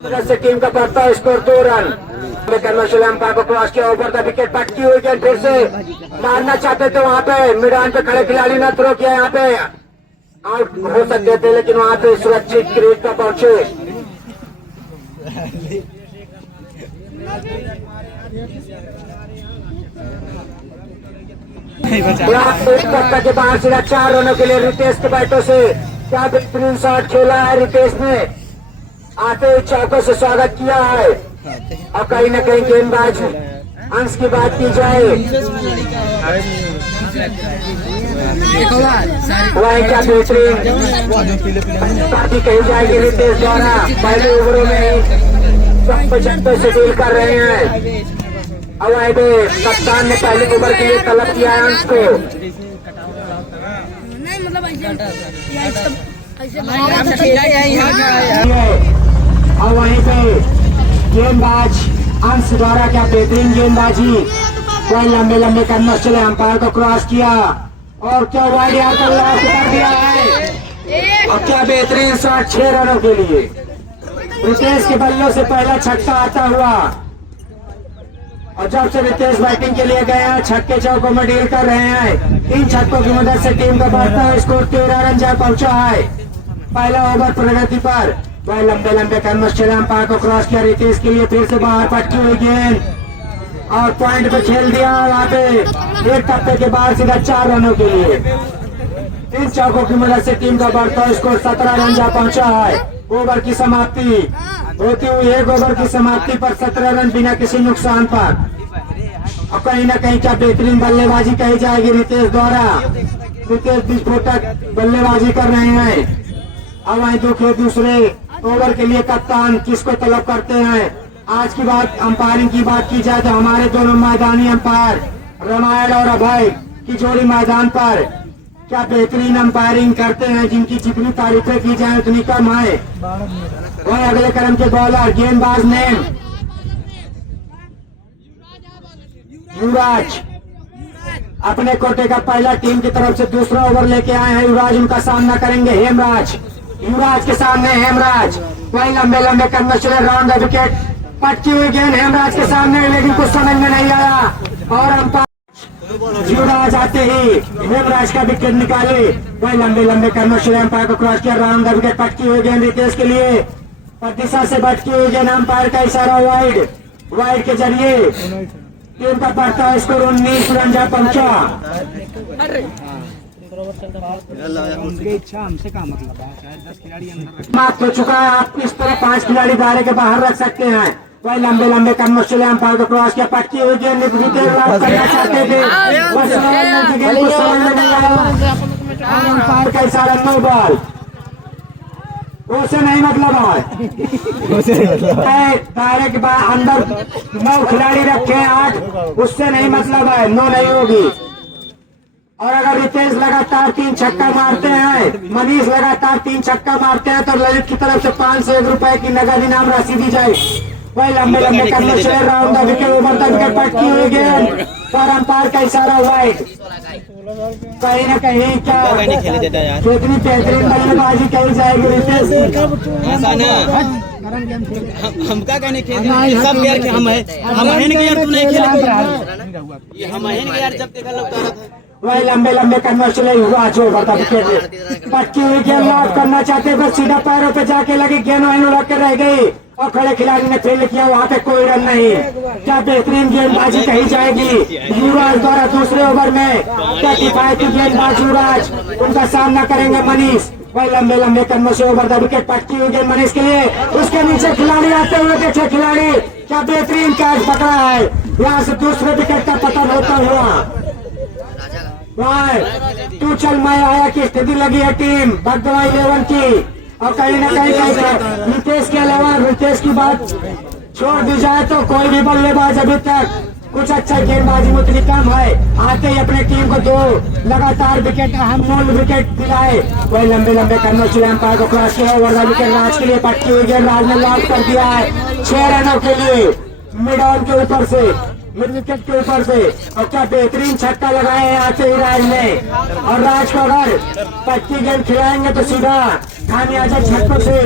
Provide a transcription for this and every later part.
से टीम का बढ़ता स्कोर 2 रन। कमर्शियल एम्पायर को क्रॉस किया, ओवर द विकेट पटकी हुई गेंद, फिर से मारना चाहते थे वहां पे मैदान पे खड़े खिलाड़ी ने थ्रो किया, यहाँ पे आउट हो सकते थे लेकिन वहां पे सुरक्षित क्रीज पर पहुंचे। के बाहर सीधा 4 रनों के लिए रितेश के बैटों से क्या बेहतरीन शॉट खेला है रितेश ने, आते हुए चौकों से स्वागत किया है। और कहीं न कहीं गेंदबाज अंश की बात की जाए वही क्या बेहतरीन पार्टी कही जाएगी रितेश द्वारा। पहले ओवरों में 75 से डील कर रहे हैं। अवैध कप्तान ने पहले ओवर के लिए तलब किया है अंश को। और वहीं पे गेंदबाज अंश द्वारा क्या बेहतरीन गेंदबाजी, कोई लंबे लंबे कदम चले, अंपायर को क्रॉस किया और क्या वाइड यार को लॉक कर दिया है। और क्या बेहतरीन शॉट 6 रनों के लिए रितेश के बल्लों से पहला छक्का आता हुआ। और जब से रितेश बैटिंग के लिए गए हैं छक्के चौकों में डील कर रहे हैं। 3 छक्कों की मदद से टीम का बढ़ता हुआ स्कोर 13 रन जा पहुंचा है। पहला ओवर प्रगति पर वह लंबे लंबे कदम चले, अंपायर को क्रॉस किया रितेश के लिए, फिर से बाहर पटकी हुई गेंद और पॉइंट पे खेल दिया। वहाँ पे एक टप्पे के बाद सीधा 4 रनों के लिए 3 चौकों की मदद से टीम का बढ़ता हुआ स्कोर 17 रन जा पहुंचा है। ओवर की समाप्ति होती हुई एक ओवर की समाप्ति पर 17 रन बिना किसी नुकसान पर। और कहीं न कहीं क्या बेहतरीन बल्लेबाजी कही जाएगी रितेश द्वारा। रितेश विस्फोटक बल्लेबाजी कर रहे हैं। अब वहीं दूसरे ओवर के लिए कप्तान किसको तलब करते हैं। आज की बात अंपायरिंग की बात की जाए तो हमारे दोनों मैदानी अंपायर रामायण और अभय की जोड़ी मैदान पर क्या बेहतरीन अंपायरिंग करते हैं, जिनकी जितनी तारीफें की जाए उतनी कम है। वही अगले क्रम के बॉलर गेंदबाज नेम युवराज अपने कोटे का पहला टीम की तरफ से दूसरा ओवर लेके आए हैं। युवराज उनका सामना करेंगे हेमराज। युवराज के सामने हेमराज, वही लंबे लंबे कदम चले, राउंड द विकेट पटकी हुई गेंद हेमराज के सामने, लेकिन कुछ समझ में नहीं आया और अंपायर युवराज आते ही हेमराज का विकेट निकाले। वही लंबे लंबे कदम चले, अंपायर को क्रॉस किया, राउंड द विकेट पटकी हुई गेंद रितेश के लिए, और दिशा से भटकी हुई गेंद, अंपायर का इशारा वाइड के जरिए टीम का बढ़ता स्कोर 19 रन जा पहुंचा। समाप्त हो चुका है। आप इस तरह 5 खिलाड़ी दायरे के बाहर रख सकते हैं। वही लंबे लंबे कदम चले, अंपायर को क्रॉस किया, पटकी हुई गेंद करना चाहते थे, अंपायर का इशारा नो बॉल, उसे नहीं मतलब है। दायरे के बाद अंदर 9 खिलाड़ी रखे हैं, 8 उससे नहीं मतलब है, नो नहीं होगी। और अगर रितेश लगातार 3 छक्का मारते हैं, मनीष लगातार 3 छक्का मारते हैं तो ललित की तरफ से 501 रुपए की नगद इनाम राशि दी जाए। वही लंबे लंबे कदम चले, round the wicket, over the wicket पटकी हुई गेंद और अंपायर का इशारा वाइड। कहीं न कहीं क्या कितनी बेहतरीन बल्लेबाजी कही जाएगी रितेश। हमका कहने खेल सब यार हम है, हम है नहीं यार, तू नहीं खेले, हम है नहीं यार, जब देखा लगता था। वही लंबे लंबे कदम चले, हुआ जो बता विकेट पटकी हुई गेंद लॉक करना चाहते बस सीधा पैरों पे जाके लगी, गेंद वहीं लॉक कर रह गई और खड़े खिलाड़ी ने फील्ड किया, वहाँ पे कोई रन नहीं। क्या बेहतरीन गेंदबाजी कही जाएगी युवराज द्वारा दूसरे ओवर में। क्या किफायती गेंदबाज युवराज, उनका सामना करेंगे मनीष। वही लंबे लंबे कदमों से ओवर द विकेट पटकी हुई गेंद मनीष के लिए, उसके नीचे खिलाड़ी आते हुए देखे, खिलाड़ी क्या बेहतरीन कैच पकड़ा है, यहाँ से दूसरे विकेट का पतन होता हुआ। तू चल मैं आया की स्थिति लगी है टीम बगदवा 11 की। और कहीं न कहीं रितेश के अलावा रितेश की बात छोड़ दी जाए तो कोई भी बल्लेबाज अभी तक कुछ अच्छा गेंदबाजी में उतनी कम है। आते ही अपने टीम को 2 लगातार विकेट, अहम मूल विकेट दिलाए। वही लंबे लंबे कदम चले, अंपायर को क्रॉस किया, ओवर द विकेट राज के लिए पटकी हुई गेंद, राज ने लॉक कर दिया है 6 रनों के लिए मिड ऑन के ऊपर से, मिड विकेट के ऊपर से। और क्या बेहतरीन छक्का लगाए हैं आते ही राज ने। और राज को अगर पटकी गेंद खिलाएंगे तो सीधा खाने आजा छक्कों से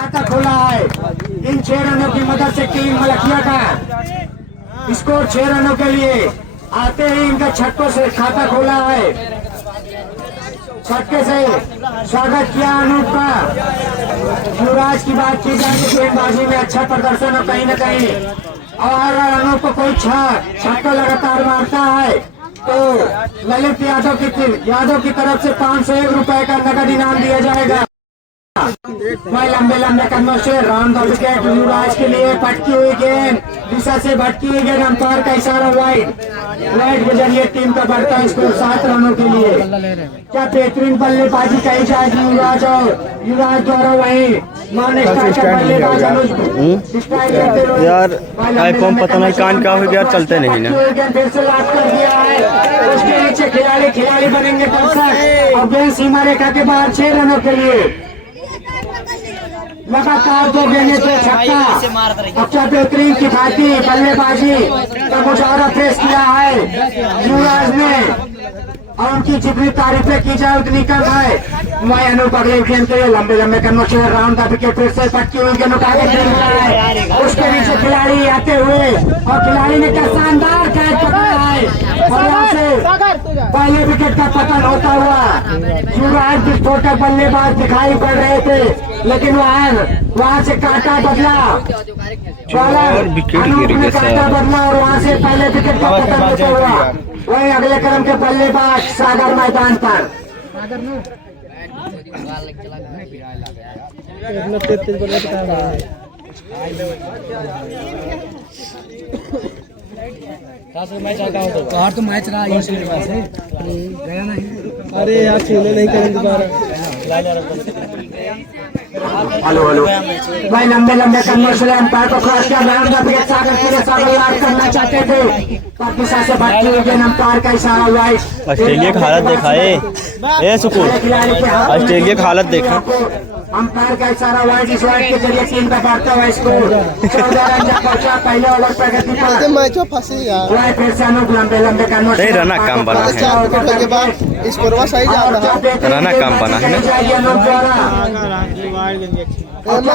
खाता खोला है। इन 6 रनों की मदद से टीम मलकिया का स्कोर 6 रनों के लिए आते ही इनका छक्कों से खाता खोला है। छक्के से स्वागत किया अनूप का। युवराज की बात की जाए तो गेंदबाजी में अच्छा प्रदर्शन और कहीं न कहीं और अनूप को कोई छक्का लगातार मारता है तो ललित यादव की तरफ से 501 रुपए का नगद इनाम दिया जाएगा। वह लंबे लंबे कदमों से राउंड द विकेट युवराज के लिए पटकी हुई गेंद दिशा से भटकी हुई गेंद अंपायर का इशारा वाइड के जरिए टीम का बढ़ता स्कोर 7 रनों के लिए। क्या बेहतरीन बल्लेबाजी कही जाएगी युवराज और युवराज द्वारा वही नॉन स्ट्राइकर बल्लेबाज यार आईफोन पता नहीं कान क्या हो गया चलते नहीं ना। फिर से लाभ कर दिया है उसके नीचे खिलाड़ी बनेंगे दर्शक और गेंद सीमा रेखा के बाहर 6 रनों के लिए। लगातार 2 गेंदें पे छक्का। अच्छा बेहतरीन किफायती बल्लेबाजी का मुजाहरा पेश किया है युवराज ने और उनकी जितनी तारीफें की जाए उतनी कम है। मैं अनूप अगले गेंद के लिए लंबे कदमों से राउंड द विकेट फिर से पटकी हुई गेंद उठा के खेल रहा है। उसके नीचे खिलाड़ी आते हुए और खिलाड़ी ने क्या शानदार कैच पकड़ा है और यहाँ से पहले विकेट का पतन होता हुआ युवराज विस्फोटक बल्लेबाज दिखाई पड़ रहे थे लेकिन वहाँ से काटा बदला अनूप ने काटा बदला और वहाँ से पहले विकेट का पतन होता हुआ वही अगले क्रम के बल्लेबाज सागर मैदान पर। तो मैच रहा गया नहीं। अरे यार खेले नहीं करें दोबारा। हेलो भाई लंबे कदमों से अंपायर को क्रॉस किया सागर लाइट करना चाहते थे पर दिशा से भटकी हुई गेंद अंपायर का इशारा वाइड। ऑस्ट्रेलिया की हालत देखा है सुकून ऑस्ट्रेलिया की हालत देखा अंपायर का इशारा वाइड इस वाइड के जरिए टीम का बढ़ता हुआ स्कोर 14 रन जब पहुंचा पहले ओवर प्रगति पर मैच फंसेगा फिर से अनूप लंबे कदमों से रना काम बना है के बाद स्कोरवा सही जा रहा है। रना काम बना है ना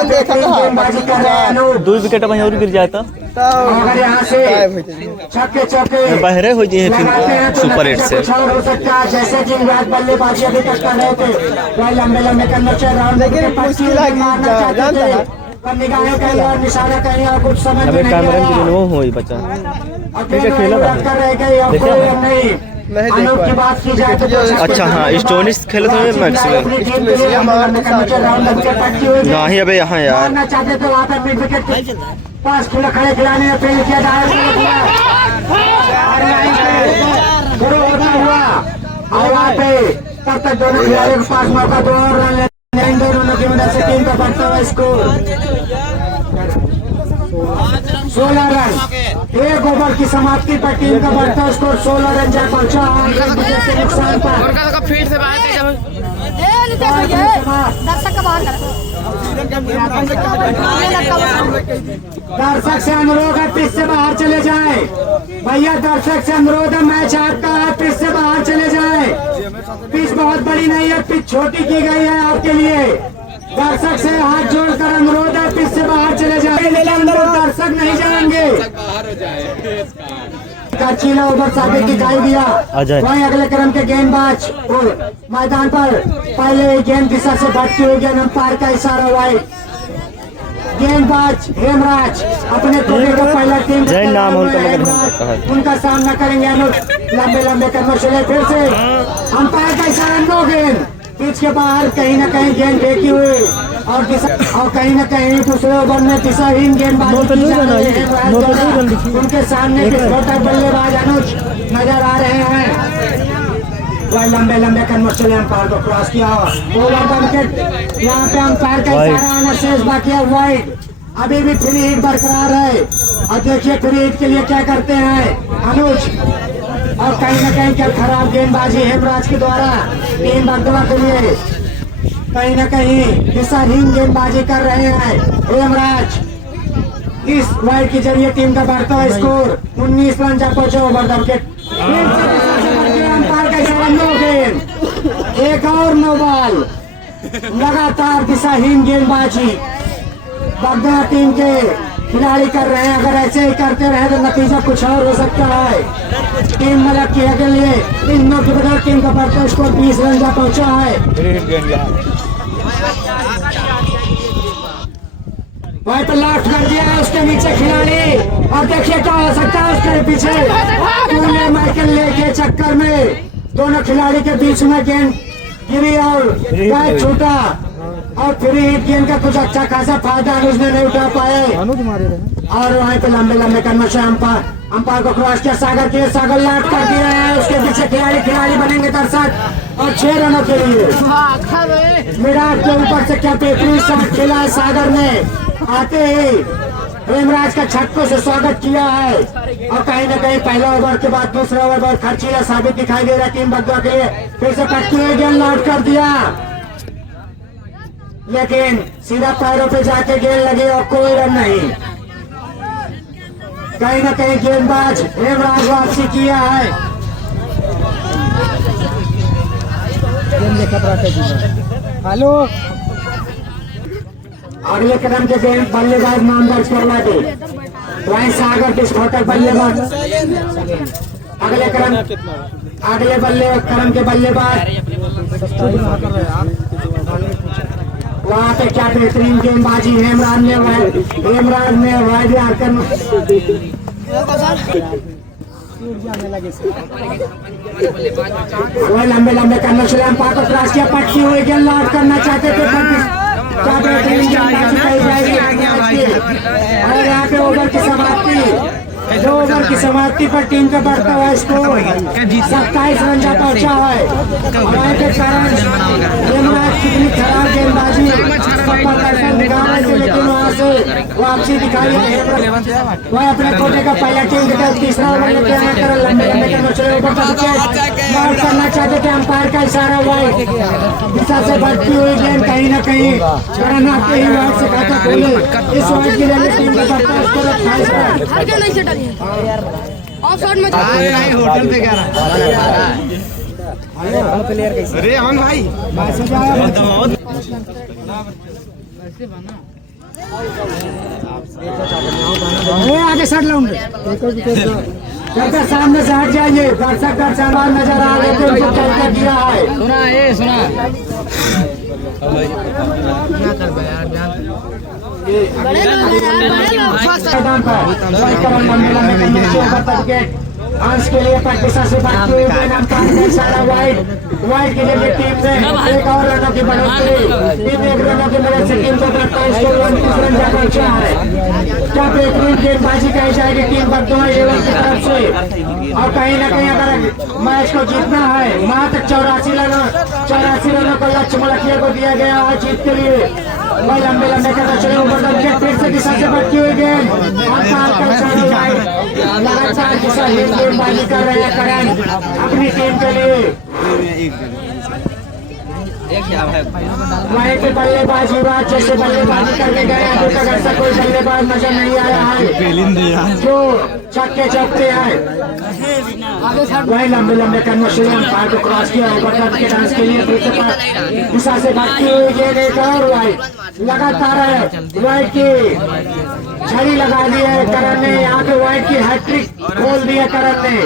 देखा था 2 विकेट वहीं और गिर जाता अगर यहाँ से छक्के बहरे हो जाए फिर सुपर 8 से हो सकता है जैसे कि बल्लेबाजी अभी तक कर रहे थे वह लंबे कदमों से राउंड मारना चाहते थे पर निगाहें कहीं और निशाना कहीं और कुछ समझ में नहीं वो हो बचा कर रहे गए अनूप की बात की जाए तो अच्छा हाँ स्टोनिस खेले थे मैक्सिमम नहीं अबे यहाँ यार चाहते तो वहाँ पर मिड विकेट 5 खिला खड़े खिलाने में फेल किया शुरू होता हुआ और वहाँ पे तब तक दोनों खिलाड़ियों के पास मौका 2 और रन लेने इन दोनों की मदद से टीम का बढ़ता हुआ स्कोर 16 रन 1 ओवर की समाप्ति पर टीम का बढ़ता स्कोर 16 रन जा पहुंचा के नुकसान पर दर्शक से अनुरोध है पिच से बाहर चले जाए भैया दर्शक से अनुरोध है मैच आपका है पिच से बाहर चले जाए। पिच बहुत बड़ी नहीं है पिच छोटी की गई है आपके लिए। दर्शक से हाथ जोड़कर अनुरोध है पिच से बाहर चले जाए दर्शक नहीं जाएंगे। चीला ओवर साबित दिखाई दिया वही अगले क्रम के गेंदबाज मैदान पर पहले गेंद दिशा से भटकी हुई गेंद अंपायर का इशारा वाइड। गेंदबाज हेमराज अपने टोले का पहला टीम उनका सामना करेंगे लंबे कदमों से फिर से अंपायर का इशारा नो गेंद पिच के बाहर कहीं न कहीं गेंद फेंकी हुई और कहीं न कहीं दूसरे ओवर में दिशाहीन गेंदबाजी उनके सामने छोटा बल्लेबाज अनुज नजर आ रहे हैं। वह लंबे कदमों से अंपायर को क्रॉस किया ओवर द विकेट यहाँ पे अंपायर का इशारा आना शेष बाकी है वाइड। अभी भी फ्री हिट बरकरार है और देखिए फ्री हिट के लिए क्या करते हैं अनुज और कहीं न कहीं क्या खराब गेंदबाजी हेमराज के द्वारा टीम बदला के लिए कहीं न कहीं दिशाहीन गेंदबाजी कर रहे हैं हेमराज। इस वाइड के जरिए टीम का बढ़ता हुआ स्कोर 19 रन जा पहुंचे ओवर द विकेट। अंपायर का इशारा नो गेंद एक और नो बॉल लगातार दिशाहीन गेंदबाजी बगदा टीम के खिलाड़ी कर रहे हैं। अगर ऐसे ही करते रहे तो नतीजा कुछ और हो सकता है। टीम मलकिया के लिए इन नौ की बगैर टीम का बढ़ता स्कोर 20 रन जा पहुंचा है। वही तो लास्ट कर दिया है उसके नीचे खिलाड़ी, और देखिए क्या हो सकता है उसके पीछे टूले माइकल लेके चक्कर में दोनों खिलाड़ी के बीच में गेंद गिरी और कैच छूटा, और फ्री हिट गेंद का कुछ अच्छा खासा फायदा अनुज ने नहीं उठा पाए, और वहीं पे लंबे लंबे करने से अंपायर को क्रॉस किया। सागर के सागर लाट कर दिया है, उसके पीछे खिलाड़ी बनेंगे दर्शक, और 6 रनों के लिए विराट के ऊपर से क्या बेहतरीन शॉट खेला है सागर ने। आते ही हेमराज का छक्कों से स्वागत किया है, और कहीं न कहीं पहला ओवर के बाद दूसरा ओवर बहुत खर्चीला साबित दिखाई दे रहा है टीम बगदा के लिए। फिर से पटकी हुई गेंद लौट कर दिया, लेकिन सीधा पैरों पे जाके गेंद लगी और कोई रन नहीं। कहीं न कहीं गेंदबाज हेमराज वापसी किया है। हेलो अगले कदम के गेंद बल्लेबाज नाम दर्ज करवा दे, वहीं सागर विस्फोटक बल्लेबाज। अगले कदम के बल्लेबाज वहाँ पे क्या बेहतरीन गेंदबाजी हेमराज ने वाइड आकर वो लंबे करने से अंपायर को क्रॉस किया, पटकी हुई गेंद लौट करना चाहते थे, क्या बेहतरीन गेंदबाजी कही जाएगी। और यहाँ पे ओवर की समाप्ति, 2 ओवर की समाप्ति पर टीम का बढ़ता हुआ स्कोर 27 रन जा पहुंचा है। और के कारण हेमराज कितनी खराब गेंदबाजी दिखा रहे थे, लेकिन वहाँ से वापसी दिखाई है। वह अपने कोटे का पहला टीम के तहत तीसरा ओवर लेके आया कर लंबे करना चाहते थे, अंपायर का इशारा हुआ दिशा से बढ़ती हुई गेंद कहीं न कहीं रन आते ही वाइड से खाता खोले। इस वाइड के लिए टीम का बढ़ता स्कोर 28 रन। होटल पे क्या अरे अमन भाई आगे सट लाऊंगे, सामने से हट जाइए। दर्शक नजर आ रहे थे, उनको क्या किया है। सुना अंश के लिए पटना से बात हुई सारा वाइड के लिए टीम ने 1 और रनों की बढ़ोतरी, टीम 1 रनों की मदद से टीम को 29 रन जा पहुंचा है। क्या बेहतरीन गेंदबाजी कही जाएगी टीम बगदा की तरफ से, और कहीं न कहीं अगर मैच को जीतना है मात्र 84 रनों का लक्ष्य मलकिया को दिया गया है जीत के लिए। वह लंबे करना चले ऊपर, फिर से दिशा से बढ़ती हुई गेंद, लगातार दिशा गेंदबाजी कर रहे हैं करण अपनी टीम के लिए। वहीं पे बल्लेबाजी बात जैसे बल्लेबाजी करके गए, अभी तक ऐसा कोई बल्लेबाज नजर नहीं आया है जो छक्के चौकते हैं। वही लंबे करने से अंपायर को क्रॉस किया, ओवर के डांस के लिए दिशा से भागती हुई गेंद एक और वाइड लगातार वाइड की छड़ी लगा दी है करण ने। यहाँ पे वाइड की हैट्रिक खोल दी है करण ने,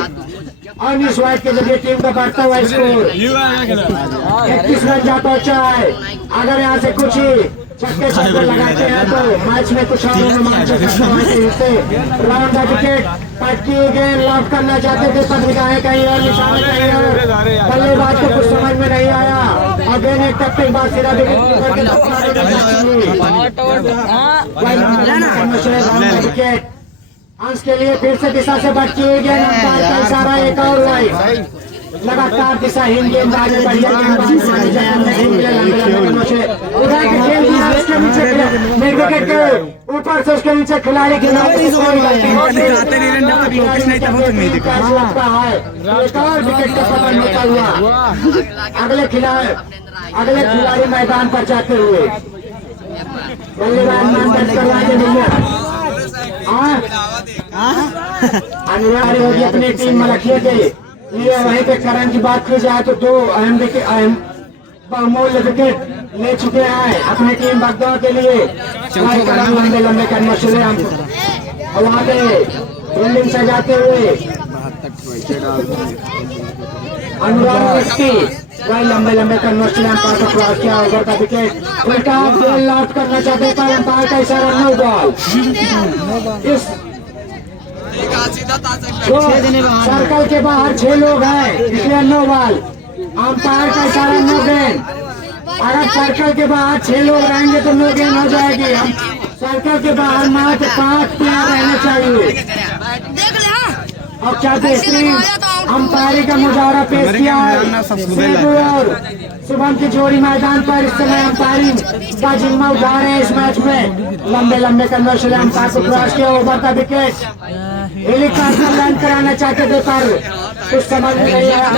और इस वाइड के जरिए टीम का बढ़ता हुआ स्कोर 31 रन जा पहुंचा है। अगर यहाँ से कुछ ही छक्के लगाते हैं तो मैच में कुछ और राउंड द विकेट पटकी गेंद लॉक करना चाहते थे, पर निगाहें कहीं और निशाने कहीं और, बल्लेबाज को कुछ समझ में नहीं आया, और गेंद एक टप के बाद सीधा विकेट। अंश के लिए फिर से दिशा से बढ़ती हुई गेंद, अंपायर का इशारा एक और वाइड, लगातार दिशाहीन गेंदबाज बढ़िया गेंदबाज विकेट के ऊपर से उसके नीचे खिलाड़ी एक और विकेट का पतन होता हुआ अगले खिलाड़ी मैदान पर जाते हुए बल्लेबाज मान दर्ज करवाने नहीं अनिवार्य होगी अपनी टीम मलकिया के लिए। वहीं पे करण की बात की जाए तो 2 अहम बहुमूल्य विकेट ले चुके हैं अपनी टीम बगदौर के लिए। लंबे लंबे करना शुरू हम और वहाँ पे बिल्डिंग सजाते हुए अनुराग व्यक्ति वही लंबे लंबे करना शुरू अंपायर को क्रॉस किया। ओवर का विकेट उल्टा गेंद लॉक करना चाहते पर अंपायर का इशारा नो बॉल। इस सर्कल के बाहर 6 लोग हैं इसलिए नो बॉल। अंपायर का इशारा नो गेंद। अगर सर्कल के बाहर 6 लोग रहेंगे तो नो गेंद हो जाएगी। हम सर्कल के बाहर मात्र 5 प्लेयर रहने चाहिए। और क्या बेहतरीन अंपायरी का मुजाहरा पेश किया है और शुभम की जोड़ी मैदान पर इस समय अंपायरिंग का जिम्मा उठा रहे हैं इस मैच में। लंबे लंबे कन्वर्शन अंपायर को क्रॉस किया। ओवर का विकेट हेलीकॉप्टर लैंड कराना चाहते थे पर कुछ समझ में नहीं आया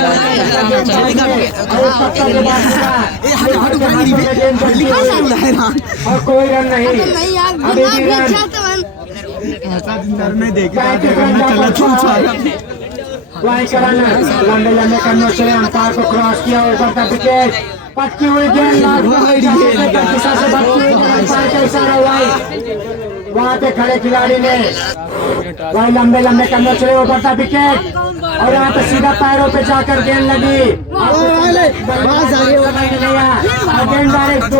और कोई रन नहीं। अभी भी रन लंबे लंबे कन्वर्शन अंपायर को क्रॉस किया। ओवर का विकेट पटकी हुई गेंद दिशा से भटकी हुई अंपायर का इशारा हुआ। वहाँ पे खड़े खिलाड़ी ने वही लंबे लंबे करना चले। ओवर का विकेट और यहाँ पे सीधा पैरों पे जाकर गेंद लगी। गेंद डायरेक्ट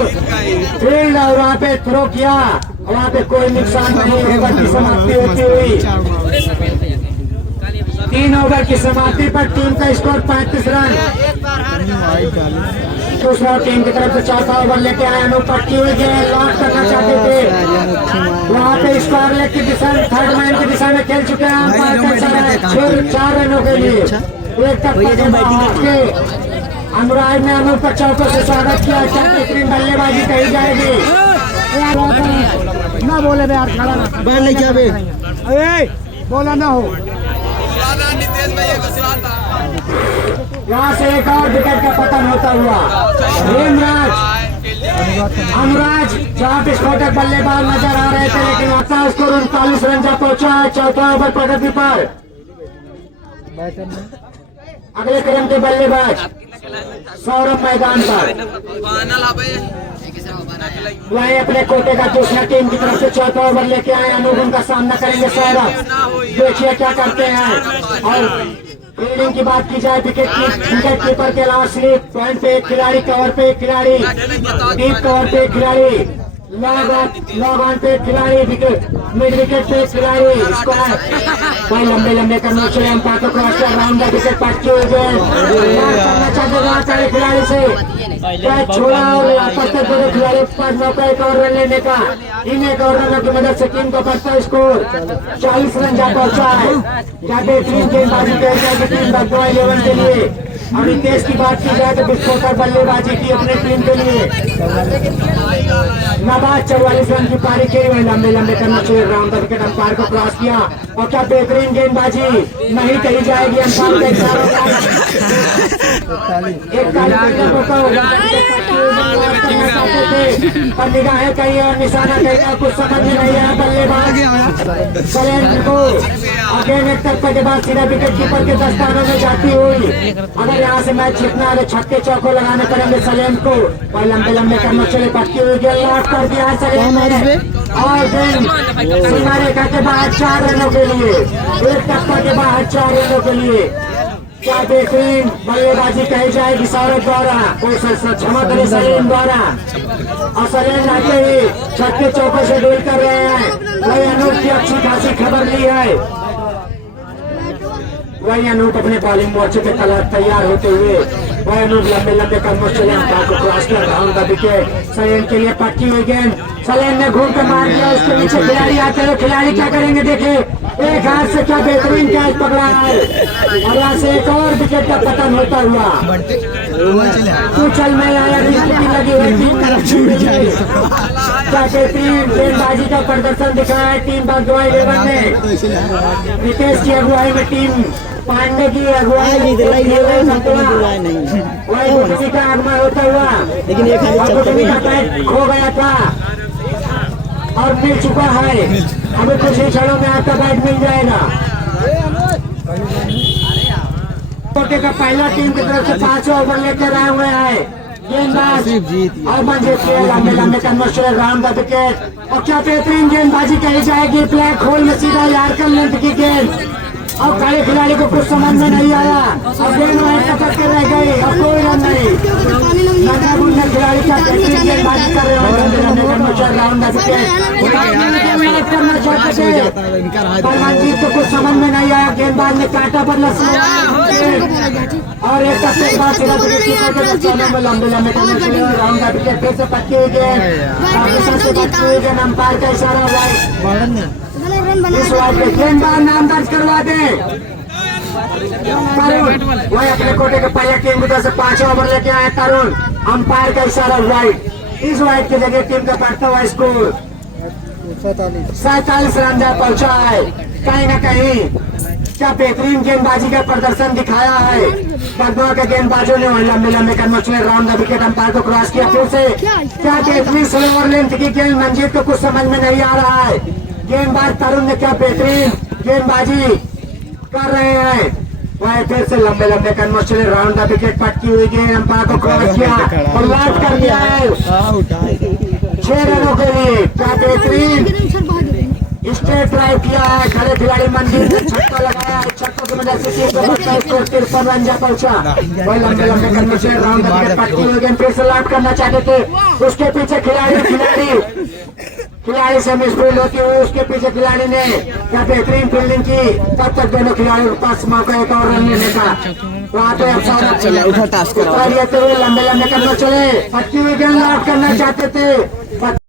फील्ड और वहाँ पे थ्रो किया। वहाँ पे कोई नुकसान नहीं। ओवर की समाप्ति होती हुई 3 ओवर की समाप्ति पर टीम का स्कोर 35 रन। दूसरा टीम की तरफ से चौथा ओवर लेके आए। अनूप पटकी हुई गेंद लॉक करना चाहते थे। वहाँ पे स्क्वायर लेग की दिशा थर्ड मैन की दिशा में खेल चुके हैं। 4 रनों के लिए एक तक अनुराग ने अनूप पर चौकों से स्वागत किया। क्या बेहतरीन बल्लेबाजी कही जाएगी। ना बोले यार खड़ा ना नहीं क्या बोला ना हो। यहाँ से एक और विकेट का पतन होता हुआ हेमराज अनुराज जहाँ विस्फोटक बल्लेबाज नजर आ रहे थे लेकिन आता स्कोर 39 रन जा पहुंचा है। चौथा ओवर प्रगति पर अगले क्रम के बल्लेबाज सौरभ मैदान पर वही अपने कोटे का दूसरा टीम की तरफ से चौथा ओवर लेके आए। अनूप उनका सामना करेंगे सौरभ। देखिए क्या करते हैं। और फील्डिंग की बात की जाए विकेट कीपर के अलावा स्लिप पॉइंट पे एक खिलाड़ी, कवर पे एक खिलाड़ी, डीप कवर पे एक खिलाड़ी, लॉग ऑन पे एक खिलाड़ी, विकेट मिड विकेट पे एक खिलाड़ी। भाई लंबे लंबे करना चाहिए अंपायर को क्रॉस कर राउंड का विकेट पटकी हुई गेंद करना चाहते सारे खिलाड़ी से छोड़ा और खिलाड़ी पर मौका एक और रन लेने का। इन एक और रनों की मदद से टीम को बढ़ता स्कोर 40 रन जा पहुंचा है। क्या बेहतरीन गेंदबाजी टीम बगदौर 11 के लिए। अभी तेज की बात की जाए तो विस्फोटक बल्लेबाजी की अपनी टीम के लिए नवाज 44 रन की पारी की। वही लंबे लंबे करना चाहिए राउंड का विकेट अंपायर को क्रॉस किया। और क्या बेहतरीन गेंदबाजी नहीं कही जाएगी अंपायर के पर निगाहें कहीं और निशाना कहीं और कुछ समझ में नहीं आया। बल्लेबाज सलेम को अगेन एक तरफा के बाद सीधा विकेट कीपर के दस्तानों में जाती हुई। अगर यहाँ से मैच जीतना है छक्के चौको लगाने पड़ेंगे सलेम को। और लंबे लंबे करना चले पटकी हुई गेंद लॉक कर दिया सलेम ने और गेंद सीमा रेखा के बाहर 4 रनों के लिए। एक टप्पा के बाहर 4 रनों के लिए। क्या बेहतरीन बल्लेबाजी कही जाएगी सौरभ द्वारा, क्षमा करें सलीम द्वारा। और सलीम आते ही छक्के चौकों से डील कर रहे हैं। वही अनूप की अच्छी खासी खबर ली है। वही अनूप अपने बॉलिंग मोर्चे पे तैयार होते हुए वही अनूप लंबे लंबे कदमों से अंपायर को क्रॉस कर राउंड का विकेट सलीम के लिए पटकी हुई गेंद सलीम ने घूम के मार दिया। उसके नीचे खिलाड़ी आते हैं। खिलाड़ी क्या करेंगे देखिए। एक हाथ से क्या बेहतरीन कैच पकड़ा है और यहाँ से एक और विकेट का पतन होता हुआ तू चल में आया लगी है टीम क्या बेहतरीन गेंदबाजी का प्रदर्शन दिखाया है टीम बगदौर 11 ने। रितेश की अगुवाई में टीम पांडे की अगुवाई वही गुटनी का आगमन होता हुआ लेकिन गुटनी का बैट खो गया था और मिल चुका है। अभी कुछ ही क्षणों में आपका बैट मिल जाएगा। कोटे का पहला टीम की तरफ से 5 ओवर लेकर आए हुए हैं। गेंदबाज और मंजीत के लंबे लंबे कन्वर्ट राउंड का विकेट। और क्या बेहतरीन गेंदबाजी कही जाएगी, ब्लैक होल में सीधा यार्कर लेंथ की गेंद। अब खड़े खिलाड़ी को कुछ समझ में नहीं आया, अब गेंद वहीं टपक के रह गई, अब कोई रन नहीं। नन्हे खिलाड़ी क्या बेहतरीन गेंदबाजी कर रहे हैं, राउंड का विकेट करना चाहते थे पर मंजीत को कुछ समझ में नहीं आया, गेंदबाज ने कांटा बदला और एक टप्पे बाद लंबे लंबे राउंड का विकेट फिर से पटकी हुई गेंद। अंपायर का इशारा हुआ इस वाइड पे गेंदबाज नाम दर्ज करवा दे। तरुण वही अपने कोटे के पहिया की मुद्दा से 5 ओवर लेके आए तरुण। अंपायर का इशारा वाइड, इस वाइड की जगह टीम का बढ़ता हुआ स्कोर 47 रन जा पहुंचा है। कहीं न कहीं क्या बेहतरीन गेंदबाजी का प्रदर्शन दिखाया है बगवा के गेंदबाजों ने। वही लंबे लंबे कन्वर्चुअल राउंड का विकेट अंपायर को क्रॉस किया फिर से। क्या बेहतरीन स्लोअर लेंथ की गेंद, मंजीत को कुछ समझ में नहीं आ रहा है। गेंदबाज तरुण ने क्या बेहतरीन गेंदबाजी कर रहे हैं। वह फिर से लंबे लंबे कन्वर्चुअल राउंड का विकेट पटकी हुई गेंद, अंपायर को क्रॉस किया और लॉट कर दिया है 6 रनों के लिए। क्या बेहतरीन स्ट्रेट ड्राइव किया है, खड़े खिलाड़ी मंजीत ने छक्का लगाया है, छक्कों की वजह से 53 रन जा पहुंचा। वह लंबे लंबे कन्वर्चुअल राउंड का विकेट पटकी हुई गेंद फिर से लॉट करना चाहते थे, उसके पीछे खिलाड़ी से मिसफील्ड होती हुई उसके पीछे खिलाड़ी ने क्या बेहतरीन फील्डिंग की। तब तक दोनों खिलाड़ियों के पास मौका एक और रन लेने का। वहाँ पे अब लंबे लंबे कन्वर्चुअल पटकी हुई गेंद लॉट करना चाहते थे।